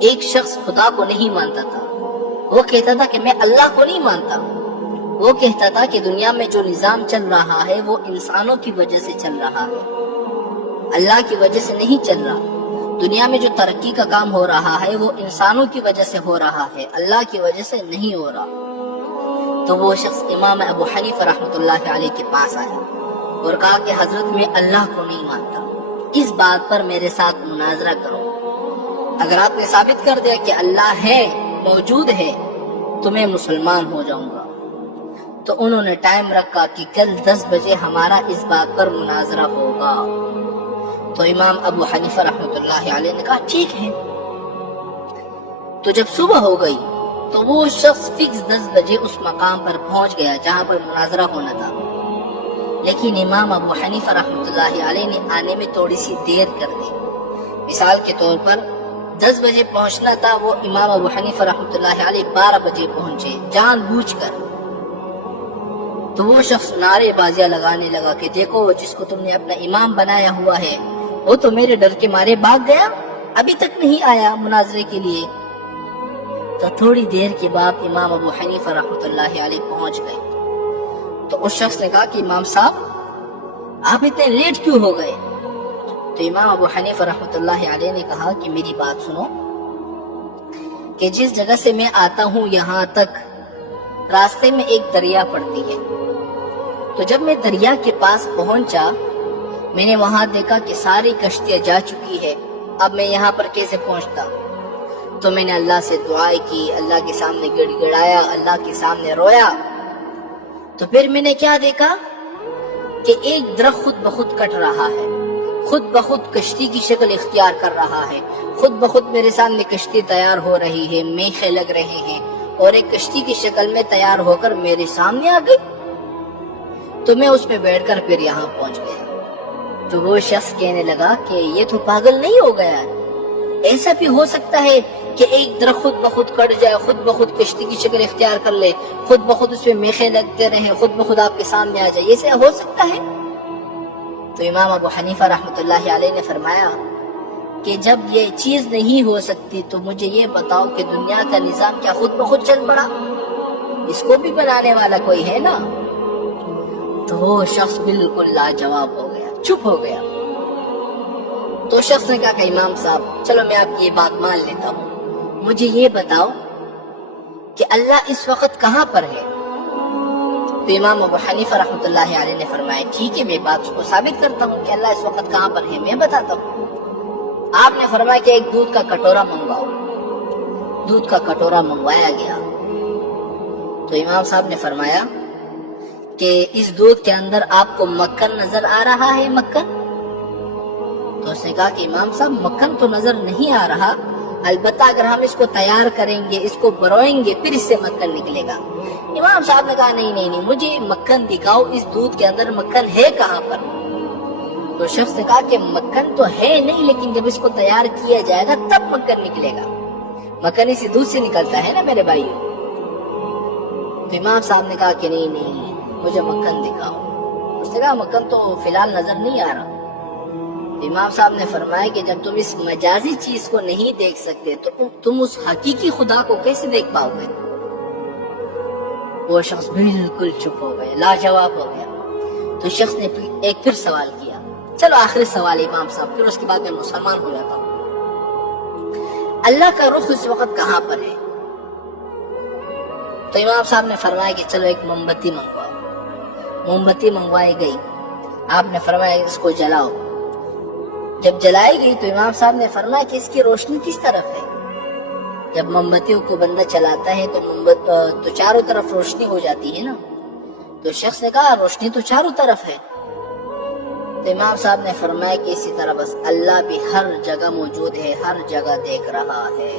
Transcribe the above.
ایک شخص خدا کو نہیں مانتا تھا، وہ کہتا تھا کہ میں اللہ کو نہیں مانتا، وہ کہتا تھا کہ دنیا میں جو نظام چل رہا ہے وہ انسانوں کی وجہ سے چل رہا ہے، اللہ کی وجہ سے نہیں چل رہا، دنیا میں جو ترقی کا کام ہو رہا ہے وہ انسانوں کی وجہ سے ہو رہا ہے، اللہ کی وجہ سے نہیں ہو رہا۔ تو وہ شخص امام ابو حنیفہ رحمۃ اللہ علیہ کے پاس آیا اور کہا کہ حضرت میں اللہ کو نہیں مانتا، اس بات پر میرے ساتھ مناظرہ کرو، اگر آپ نے ثابت کر دیا کہ اللہ ہے، موجود ہے، تو میں مسلمان ہو جاؤں گا۔ تو انہوں نے ٹائم رکھا کہ کل 10 بجے ہمارا اس بات پر مناظرہ ہوگا۔ تو امام ابو حنیفہ رحمۃ اللہ علیہ نے کہا ٹھیک ہے۔ تو جب صبح ہو گئی تو وہ شخص فکس 10 بجے اس مقام پر پہنچ گیا جہاں پر مناظرہ ہونا تھا، لیکن امام ابو حنیفہ رحمۃ اللہ علیہ نے آنے میں تھوڑی سی دیر کر دی۔ مثال کے طور پر 10 بجے پہنچنا تھا، وہ امام ابو حنیفہ رحمۃ اللہ علیہ 12 بجے پہنچے جان بوجھ کر۔ تو وہ شخص نعرے بازیاں لگانے لگا کہ دیکھو جس کو تم نے اپنا امام بنایا ہوا ہے وہ تو میرے ڈر کے مارے بھاگ گیا، ابھی تک نہیں آیا مناظرے کے لیے۔ تو تھوڑی دیر کے بعد امام ابو حنیفہ رحمۃ اللہ علیہ پہنچ گئے۔ تو اس شخص نے کہا کہ امام صاحب آپ اتنے لیٹ کیوں ہو گئے؟ تو امام ابو حنیفہ رحمۃ اللہ علیہ نے کہا کہ میری بات سنو، کہ جس جگہ سے میں آتا ہوں یہاں تک راستے میں ایک دریا پڑتی ہے، تو جب میں دریا کے پاس پہنچا میں نے وہاں دیکھا کہ ساری کشتیاں جا چکی ہے، اب میں یہاں پر کیسے پہنچتا؟ تو میں نے اللہ سے دعائیں کی، اللہ کے سامنے گڑ گڑایا، اللہ کے سامنے رویا۔ تو پھر میں نے کیا دیکھا کہ ایک درخت خود بخود کٹ رہا ہے، خود بخود کشتی کی شکل اختیار کر رہا ہے، خود بخود میرے سامنے کشتی تیار ہو رہی ہے، میخیں لگ رہے ہیں اور ایک کشتی کی شکل میں تیار ہو کر میرے سامنے آ گئی۔ تو میں اس میں بیٹھ کر پھر یہاں پہنچ گیا۔ تو وہ شخص کہنے لگا کہ یہ تو پاگل نہیں ہو گیا ہے، ایسا بھی ہو سکتا ہے کہ ایک درخت خود بخود کٹ جائے، خود بخود کشتی کی شکل اختیار کر لے، خود بخود اس میں میخیں لگتے رہیں، خود بخود آپ کے سامنے آ جائے، ایسا ہو سکتا ہے؟ تو امام ابو حنیفہ رحمۃ اللہ علیہ نے فرمایا کہ جب یہ چیز نہیں ہو سکتی تو مجھے یہ بتاؤ کہ دنیا کا نظام کیا خود بخود چل پڑا؟ اس کو بھی بنانے والا کوئی ہے نا۔ تو وہ شخص بالکل لاجواب ہو گیا، چپ ہو گیا۔ تو شخص نے کہا کہ امام صاحب چلو میں آپ کی یہ بات مان لیتا ہوں، مجھے یہ بتاؤ کہ اللہ اس وقت کہاں پر ہے؟ تو امام ابو حنیفہ رحمۃ اللہ علیہ نے فرمایا ٹھیک ہے میں بات کو ثابت کرتا ہوں کہ اللہ اس وقت کہاں پر ہے، میں بتاتا ہوں۔ آپ نے فرمایا کہ ایک دودھ کا کٹورا منگواؤ۔ دودھ کا کٹورا منگوایا گیا۔ تو امام صاحب نے فرمایا کہ اس دودھ کے اندر آپ کو مکھن نظر آ رہا ہے؟ مکھن؟ تو اس نے کہا کہ امام صاحب مکھن تو نظر نہیں آ رہا، البتہ اگر ہم اس کو تیار کریں گے، اس کو بروئیں گے، پھر اس سے مکھن نکلے گا۔ امام صاحب نے کہا نہیں مجھے مکھن دکھاؤ، اس دودھ کے اندر مکھن ہے کہاں پر؟ تو شخص نے کہا کہ مکھن تو ہے نہیں، لیکن جب اس کو تیار کیا جائے گا تب مکھن نکلے گا، مکھن اسی دودھ سے نکلتا ہے نا میرے بھائیو۔ تو امام صاحب نے کہا کہ نہیں مجھے مکھن دکھاؤ۔ اس نے کہا مکھن تو فی الحال نظر نہیں آ رہا۔ امام صاحب نے فرمایا کہ جب تم اس مجازی چیز کو نہیں دیکھ سکتے تو تم اس حقیقی خدا کو کیسے دیکھ پاؤ گے؟ وہ شخص بالکل چپ ہو گیا، لاجواب ہو گیا۔ تو شخص نے ایک پھر سوال کیا، چلو آخری سوال امام صاحب، پھر اس کے بعد میں مسلمان ہو جاتا ہوں، اللہ کا رخ اس وقت کہاں پر ہے؟ تو امام صاحب نے فرمایا کہ چلو ایک موم بتی منگواؤ۔ موم بتی منگوائی گئی، آپ نے فرمایا اس کو جلاؤ۔ جب جلائی گئی تو امام صاحب نے فرمایا کہ اس کی روشنی کس طرف ہے؟ جب موم بتیوں کو بندہ چلاتا ہے تو چاروں طرف روشنی ہو جاتی ہے نا۔ تو شخص نے کہا روشنی تو چاروں طرف ہے۔ تو امام صاحب نے فرمایا کہ اسی طرح بس اللہ بھی ہر جگہ موجود ہے، ہر جگہ دیکھ رہا ہے۔